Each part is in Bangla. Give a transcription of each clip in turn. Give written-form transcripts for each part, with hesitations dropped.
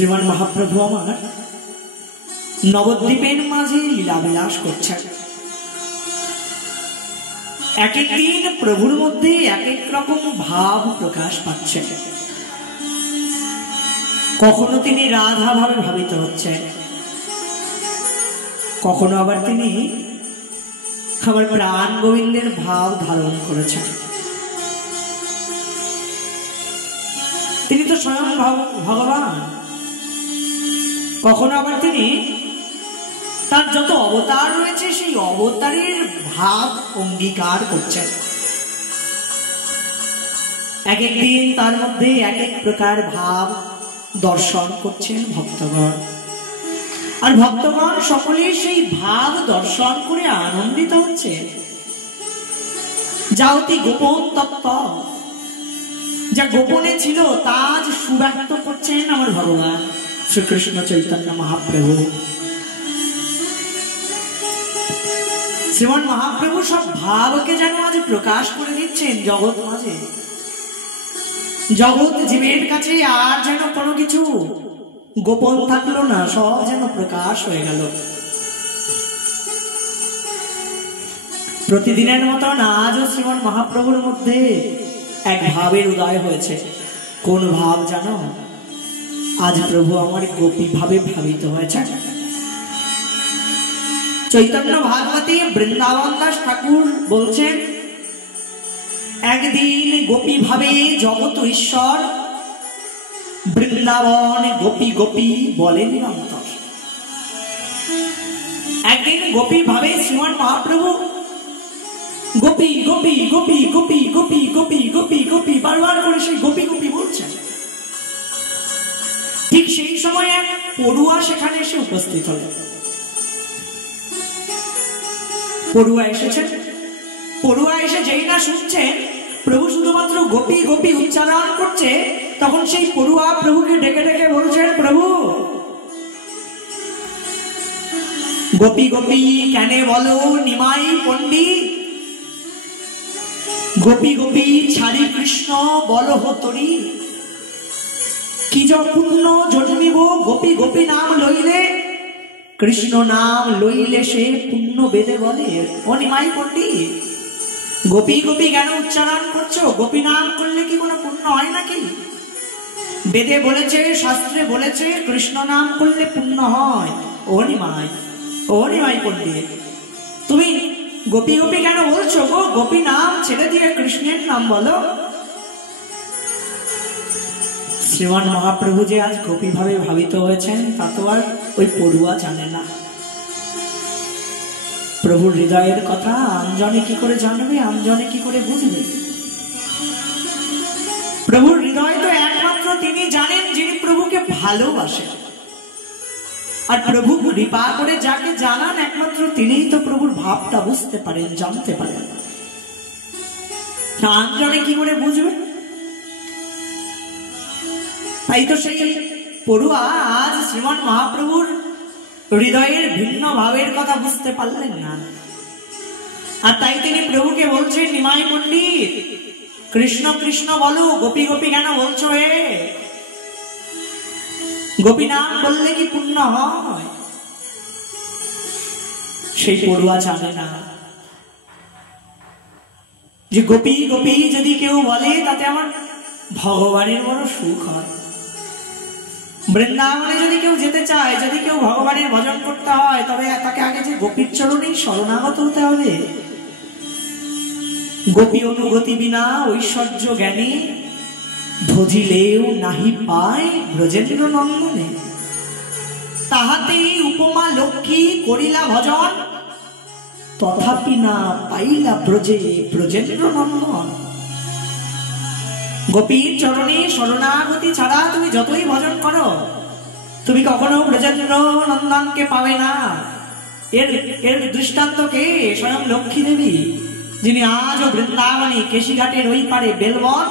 শ্রীমান মহাপ্রভু আমার নবদ্বীপের মাঝে লীলাবিলাস করছেন। এক এক দিন প্রভুর মধ্যে এক এক রকম ভাব প্রকাশ পাচ্ছে। কখনো তিনি রাধা ভাবে ভাবিত হচ্ছেন, কখনো আবার তিনি আমার প্রাণ গোবিন্দের ভাব ধারণ করেছেন। তিনি তো স্বয়ং ভগবান। কখনো আবার তিনি তার যত অবতার রয়েছে সেই অবতারের ভাব অঙ্গীকার করছেন। এক একদিন তার মধ্যে এক এক প্রকার ভাব দর্শন করছেন ভক্তগণ, আর ভক্তগণ সকলে সেই ভাব দর্শন করে আনন্দিত হচ্ছে। যা অতি গোপন তত্ত্ব, যা গোপনে ছিল তা আজ সুব্যক্ত করছেন আমার ভগবান শ্রীকৃষ্ণ চৈতন্য মহাপ্রভু। শ্রীমান মহাপ্রভু সব ভাবকে যেন আজ প্রকাশ করে দিচ্ছেন জগৎ মাঝে। জগৎ জীবের কাছে আর যেন কোনো কিছু গোপন থাকলো না, সব যেন প্রকাশ হয়ে গেল। প্রতিদিনের মতন আজও শ্রীমান মহাপ্রভুর মধ্যে এক ভাবের উদয় হয়েছে। কোন ভাব জানো? আজ প্রভু আমার গোপী ভাবে ভাবিত হয়েছে। চৈতন্য ভাগবতী বৃন্দাবন দাস ঠাকুর বলছেন, একদিন গোপী ভাবে জগৎ ঈশ্বর, বৃন্দাবন গোপী গোপী বলে নিরন্তর। একদিন গোপী ভাবে শ্রীমান মহাপ্রভু গোপী গোপী গোপী গোপী গোপী গোপী গোপী গোপী বারবার করে সেই গোপী গোপী বলছেন। ঠিক সেই সময় এক পড়ুয়া সেখানে এসে উপস্থিত হল। পড়ুয়া এসেছেন। পড়ুয়া এসে যেই না শুনছেন প্রভু শুধুমাত্র গোপী গোপী উচ্চারণ করছে, তখন সেই পড়ুয়া প্রভুকে ডেকে ডেকে বলছেন, প্রভু গোপী গোপী কেন বলো নিমাই পণ্ডিত, গোপী গোপী ছাড়ি কৃষ্ণ বলো হতরি, কি পুণ্য জন্মিব গোপী গোপী নাম লইলে, কৃষ্ণ নাম লইলে সে পুণ্য বেদে বলে। ও নিমাই পণ্ডিত, গোপী গোপী কেন উচ্চারণ করছো? গোপী নাম করলে কি কোনো পুণ্য হয় নাকি? বেদে বলেছে, শাস্ত্রে বলেছে কৃষ্ণ নাম করলে পুণ্য হয়। ও নিমাই পণ্ডিত, তুমি গোপী গোপী কেন বলছো গো? গোপী নাম ছেড়ে দিয়ে কৃষ্ণের নাম বলো। শ্রীমান মহাপ্রভু যে আজ গোপী ভাবে ভাবিত হয়েছেন তা তো আর ওই পড়ুয়া জানে না। প্রভুর হৃদয়ের কথা আমজনে কি করে জানবে, আমজনে কি করে বুঝবে? প্রভুর হৃদয় তো একমাত্র তিনি জানেন যিনি প্রভুকে ভালোবাসেন। আর প্রভু কৃপা করে যাকে জানান একমাত্র তিনিই তো প্রভুর ভাবটা বুঝতে পারেন, জানতে পারেন। আমজনে কি করে বুঝবে? তাই তো সেই পড়ুয়া আজ শ্রীমান মহাপ্রভুর হৃদয়ের ভিন্ন ভাবের কথা বুঝতে পারলেন না। আর তাই তিনি প্রভুকে বলছেন, নিমাই পণ্ডিত কৃষ্ণ কৃষ্ণ বলো, গোপী গোপী কেন বলছো? হে গোপী নাম বললে কি পুণ্য হয়? সেই পড়ুয়া জানে না যে গোপী গোপী যদি কেউ বলে তাতে আমার ভগবানের বড় সুখ হয়। বৃন্দাবনে যদি কেউ যেতে চায়, যদি কেউ ভগবানের ভজন করতে হয়, তবে তাকে আগে যে গোপীর চরণেই শরণাগত হতে হবে। গোপী অনুগতি বিনা ঐশ্বর্য জ্ঞানী, ভজিলেও নাহি পায় ব্রজেন্দ্র নন্দনে, তাহাতেই উপমা লক্ষ্মী করিলা ভজন, তথাপি না পাইলা ব্রজে ব্রজেন্দ্র নন্দন। গোপীর চরণে শরণাগতি ছাড়া তুমি যতই ভজন করো, তুমি কখনো ব্রজেন্দ্র নন্দনকে পাবে না। এর দৃষ্টান্ত কে? স্বয়ং লক্ষ্মী দেবী, যিনি আজও বৃন্দাবনে কেশিঘাটের ওই পারে বেলবন,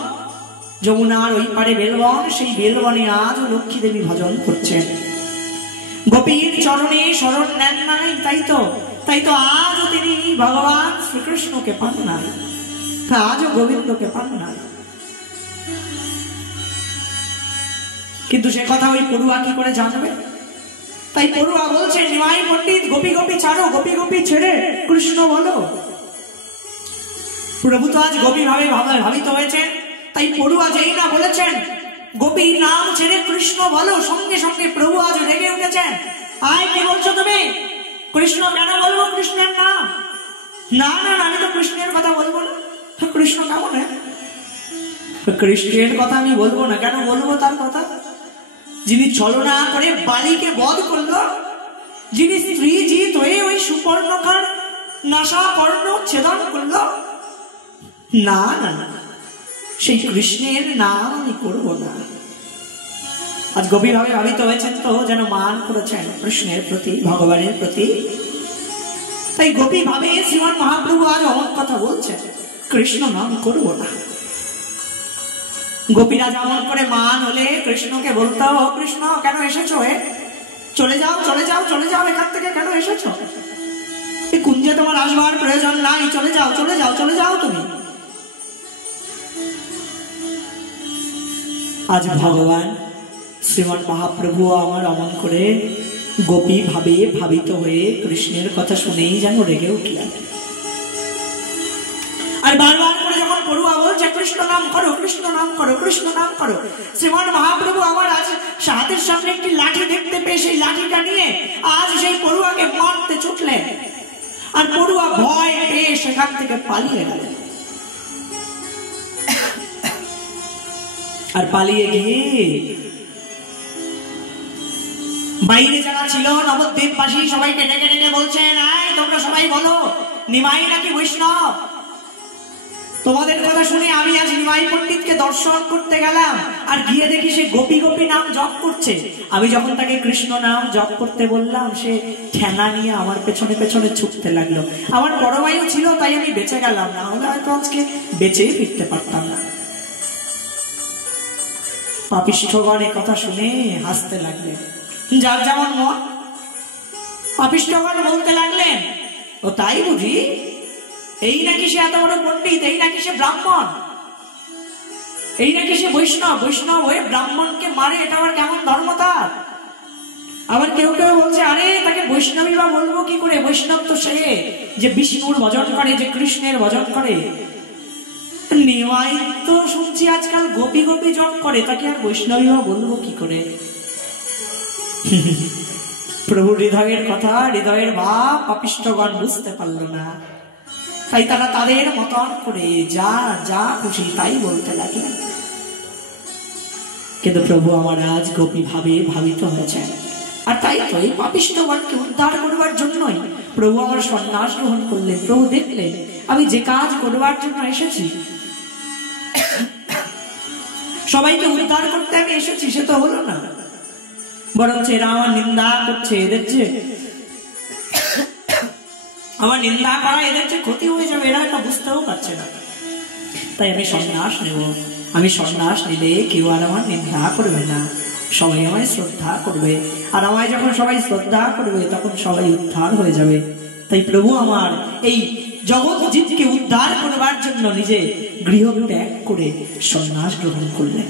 যমুনার ওই পারে বেলবন, সেই বেলবনে আজও লক্ষ্মী দেবী ভজন করছেন। গোপীর চরণে শরণ নেন নাই, তাই তো আজও তিনি ভগবান শ্রীকৃষ্ণকে পান নাই, আজও গোবিন্দকে পান নাই। কিন্তু সে কথা ওই পড়ুয়া কি করে জানবে? তাই পড়ুয়া বলছে, নিমাই পণ্ডিত গোপী গোপী ছাড়ো, গোপী গোপী ছেড়ে কৃষ্ণ বলো। প্রভু তো আজ গোপী ভাবে ভাবিত হয়েছে, তাই পড়ুয়া যেই না বলেছেন গোপী নাম ছেড়ে কৃষ্ণ বলো, সঙ্গে সঙ্গে প্রভু আজ রেগে উঠেছেন। আয়, কি বলছো তুমি? কৃষ্ণ কেন বলবো কৃষ্ণের নাম? না না, আমি তো কৃষ্ণের কথা বলবো না। কৃষ্ণ কেমন? কৃষ্ণের কথা আমি বলবো না। কেন বলবো তার কথা? যিনি ছলনা করে বালিকে বধ করলো, যিনি স্ত্রী জিত হয়ে ওই সুপর্ণকার নাসা কর্ণ ছেদন করলো, না না না, সেই কৃষ্ণের নাম আমি করবো না। আজ গভীরভাবে ভাবিত হয়েছেন তো, যেন মান করেছেন কৃষ্ণের প্রতি, ভগবানের প্রতি। তাই গোপী ভাবে শ্রীমান মহাপ্রভু আজ অমন কথা বলছেন, কৃষ্ণ নাম করবো না। গোপীরা যেমন করে মান হলে কৃষ্ণকে বলতো, ও কৃষ্ণ কেন এসেছো? চলে যাও চলে যাও চলে যাও, এখান থেকে কেন এসেছো? এই কুঞ্জে তোমার আসবার প্রয়োজন নাই, চলে যাও চলে যাও চলে যাও তুমি। আজ ভগবান শ্রীমান মহাপ্রভু আমার অমন করে গোপী ভাবে ভাবিত হয়ে কৃষ্ণের কথা শুনেই যেন রেগে উঠলেন। আর বারবার করে যখন পড়ুয়া বলছে কৃষ্ণ নাম করো, কৃষ্ণ নাম করো, কৃষ্ণ নাম করো, শ্রীমান মহাপ্রভু আমার আজ হাতের সামনে একটি লাঠি দেখতে পেয়ে সেই লাঠিটা নিয়ে আজ সেই পড়ুয়াকে মারতে ছুটলেন। আর পড়ুয়া ভয় পেয়ে সেখান থেকে পালিয়ে গেলেন। আর পালিয়ে গিয়ে বাইরে যারা ছিল নবদ্বীপবাসী সবাইকে ডেকে ডেকে বলছেন, আয় তোমরা সবাই বলো নিমাই নাকি বৈষ্ণব? তোমাদের কথা শুনে আমি আজ নিমাই পণ্ডিতকে দর্শন করতে গেলাম, আর গিয়ে দেখি সে গোপী গোপী নাম জপ করছে। আমি যখন তাকে কৃষ্ণ নাম জপ করতে বললাম, সে ঠেঙা নিয়ে আমার পেছনে পেছনে ছুটতে লাগলো। আমার বড় ভাইও ছিল, তাই আমি বেঁচে গেলাম, না হলে হয়তো আজকে বেঁচেই ফিরতে পারতাম না। পাপিষ্ঠগণ এ কথা শুনে হাসতে লাগলেন, যার যেমন মন। পাপিষ্ঠগণ বলতে লাগলেন, ও তাই বুঝি? এই নাকি সে এত বড় পণ্ডিত, এই নাকি সে ব্রাহ্মণ, এই নাকি সে বৈষ্ণব, বৈষ্ণব হয়ে ব্রাহ্মণকে মারে, এটা আবার কেমন ধর্ম তার? আবার কেউ কেউ বলছে, আরে তাকে বৈষ্ণবী বা বলবো কি করে? বৈষ্ণব তো সে যে বিষ্ণুর ভজন করে, যে কৃষ্ণের ভজন করে। নিমাই তো শুনছি আজকাল গোপী গোপী জপ করে, তাকে আর বৈষ্ণবী বা বলবো কি করে? প্রভু হৃদয়ের কথা, হৃদয়ের ভাব পাপিষ্ঠগণ বুঝতে পারল না, তাই তারা তাদের মতন করে যা যা খুশি তাই বলতে লাগলেন। কিন্তু প্রভু আমার আজ গোপী ভাবে ভাবিত হয়েছেন, আর তাই তো এই পাপিষ্ঠগণকে উদ্ধার করবার জন্যই প্রভু আমার সন্ন্যাস গ্রহণ করলেন। প্রভু দেখলেন আমি যে কাজ করবার জন্য এসেছি, সবাইকে উদ্ধার করতে আমি এসেছি, সে তো হলো না, বরঞ্চ এরা আমার নিন্দা করছে, এদের যে আমার নিন্দা করা এদের যে ক্ষতি হয়ে যাবে, এরা এটা বুঝতেও পারছে না। তাই আমি সন্ন্যাস নেব। আমি সন্ন্যাস নিলে কেউ আর আমার নিন্দা করবে না, সবাই আমায় শ্রদ্ধা করবে, আর আমায় যখন সবাই শ্রদ্ধা করবে তখন সবাই উদ্ধার হয়ে যাবে। তাই প্রভু আমার এই জগৎ জীবকে উদ্ধার করবার জন্য নিজে গৃহ ত্যাগ করে সন্ন্যাস গ্রহণ করলেন।